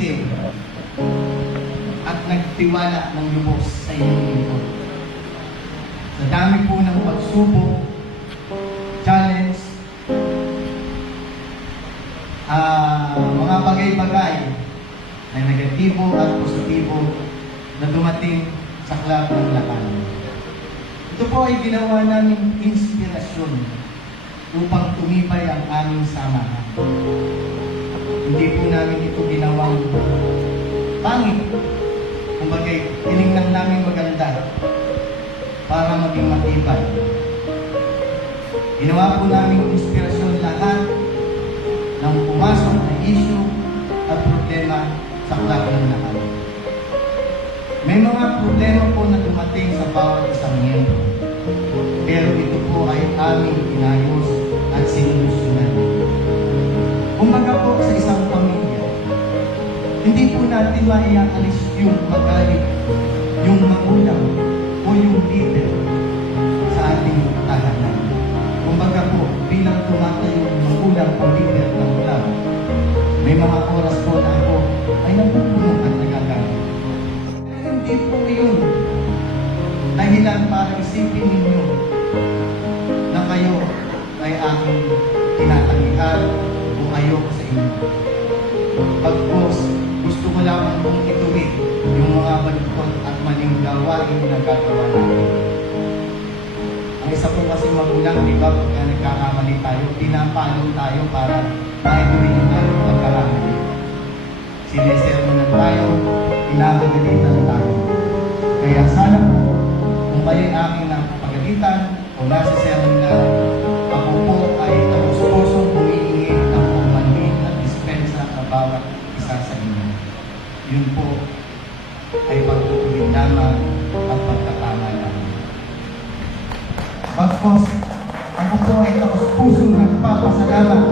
umitim at nagtiwala ng lubos sa inyong lingkod. Sa dami po ng pagsubok, challenge, mga bagay-bagay na negatibo at positibo na dumating sa club ng Lakan. Ito po ay ginawa namin inspirasyon upang tumibay ang aming samahan. Hindi po namin ito ginawang pangit. Kumbaga, tinignan namin maganda para maging matibay. Ginawa po namin inspirasyon lahat ng pumasok na issue at problema sa club ng Lakan. May mga problema po na dumating sa bawat isang miyembro. Pero ito po ay aming inayos at sinusunan. Kumbaga po sa isang pamilya, hindi po natin maiaalis yung magalit, yung magulang o yung leader sa ating tahanan. Kumbaga po, bilang tumatayo yung magulang o leader ng club, may mga oras po na ako ay napupuno at nagagalit. Hindi po yun dahilan para isipin ninyo na kayo ay aking tinatanggihan o ayoko sa inyo. Pagkos, gusto ko lamang kong ituwid yung mga balukot at maling gawain na gagawa natin. Ang isa po kasi magulang, di ba, pagka nagkakamali tayo, pinapalo tayo para maituwid yung ating pagkakamali. Sinesermonan tayo, pinapagalitan tayo. Kaya sana po, kung kayo'y aking napagalitan o nasa sermonan, ako po ay tapos-pusong humihingi ng pagmanhin at dispensa sa bawat isa sa inyo. Yun po ay pagtutuloy lamang at pagkatama lamang. Pagkos, ako po ay tapos-pusong nagpapasalamat